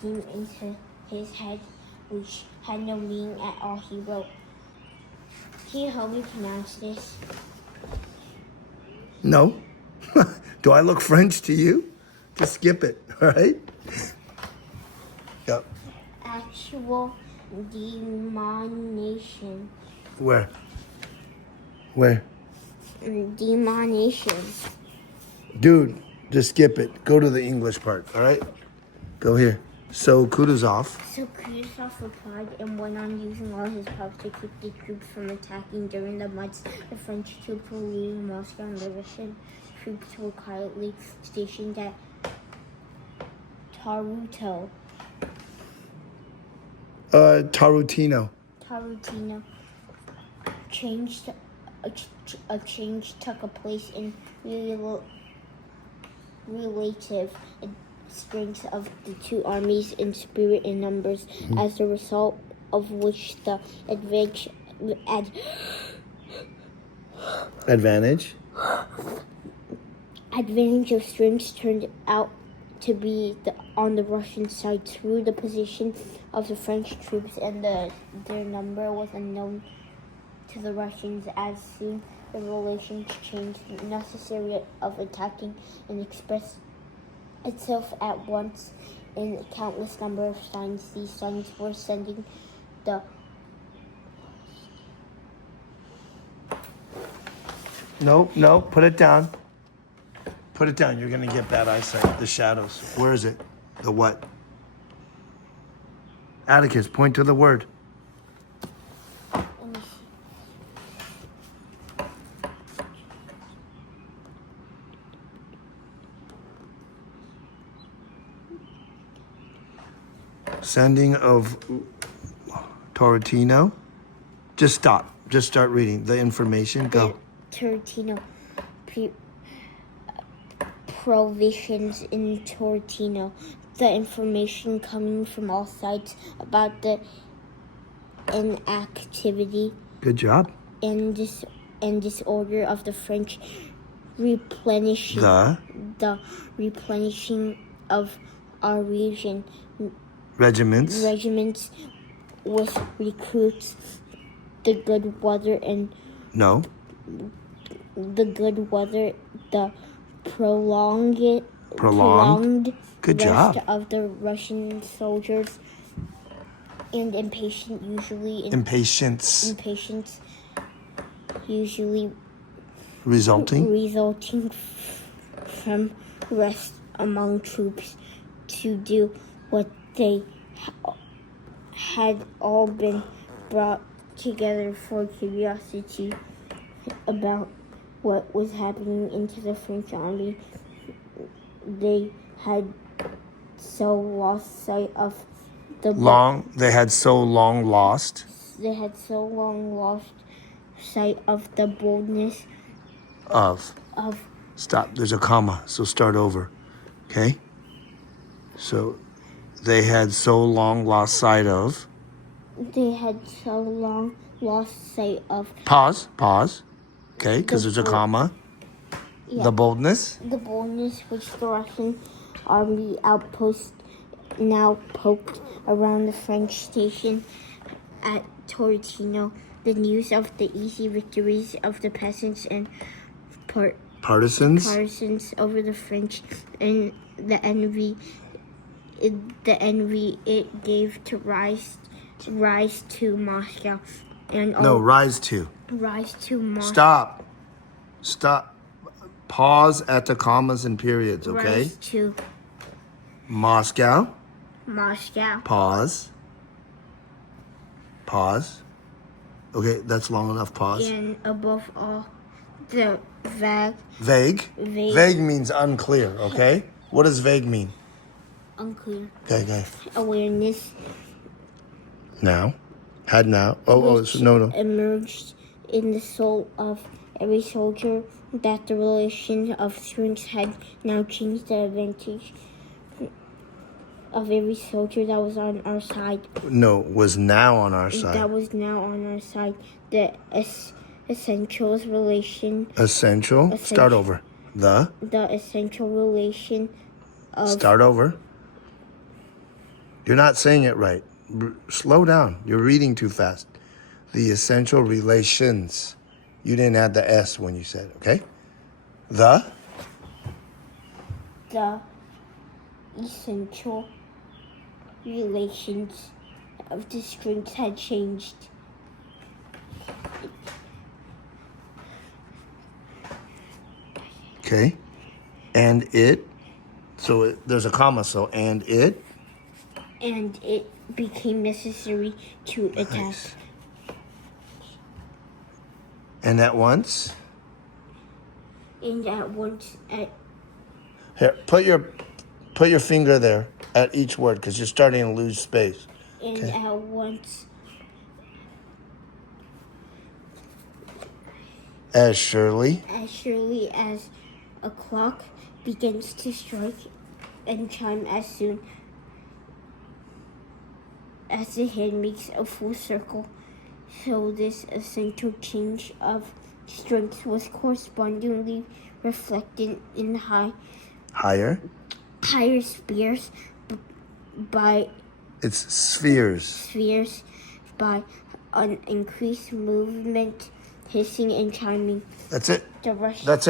came into his head, which had no meaning at all. He wrote, "Can you help me pronounce this?" No. Do I look French to you? Just skip it, all right? Yep. Actual demonation. Where? Demonation. Dude, just skip it. Go to the English part, all right? Go here. So Kutuzov. So Kutuzov replied and went on using all his power to keep the troops from attacking. During the months the French troops were leaving Moscow and the Russian troops were quietly stationed at Tarutino. Tarutino. A change took place in relative strength of the two armies in spirit and numbers, as a result of which the advantage of strength turned out to be on the Russian side through the position of the French troops, and their number was unknown to the Russians. As soon the relations changed, the necessity of attacking and expressed itself at once in a countless number of signs. These signs were sending the No, put it down. Put it down. You're going to get bad eyesight. The shadows. Where is it? The what? Atticus, point to the word. Sending of Tortino. Just stop. Just start reading the information. Go. Tortino. Provisions in Tortino. The information coming from all sides about the inactivity. Good job. And disorder of the French replenishing of our region. Regiments with recruits, the good weather, the prolonged good rest job of the Russian soldiers, and impatience usually resulting from rest among troops to do what they had all been brought together for curiosity about what was happening into the French army. They had so lost sight of the They had so long lost sight of the boldness of. Stop. There's a comma, so start over. Okay? So they had so long lost sight of. Pause. Okay, because there's a comma. Yeah. The boldness which the Russian army outpost now poked around the French station at Tortino. The news of the easy victories of the peasants and partisans over the French, and the envy it gave to rise to Moscow, and rise to Moscow. Stop. Pause at the commas and periods. Okay. Rise to Moscow. Pause. Okay, that's long enough. Pause. And above all, the vague means unclear. Okay. What does vague mean? Unclear. Okay. Awareness. No. No. Emerged in the soul of every soldier that the relation of strength had now changed. The advantage of every soldier that was on our side. Was now on our side. That was now on our side. The essentials relation. Essential. Start over. The essential relation of. Start over. You're not saying it right. Slow down. You're reading too fast. The essential relations. You didn't add the S when you said it, okay? The essential relations of the strings had changed. Okay. And it. So there's a comma, so and it. And it became necessary to attach. Nice. And at once. And at once Here, put your finger there at each word because you're starting to lose space. and Okay. at once As surely as a clock begins to strike and chime as soon as the hand makes a full circle, so this essential change of strength was correspondingly reflected in higher. higher spheres by It's spheres. by an increased movement, hissing and chiming. That's it. The rush That's it.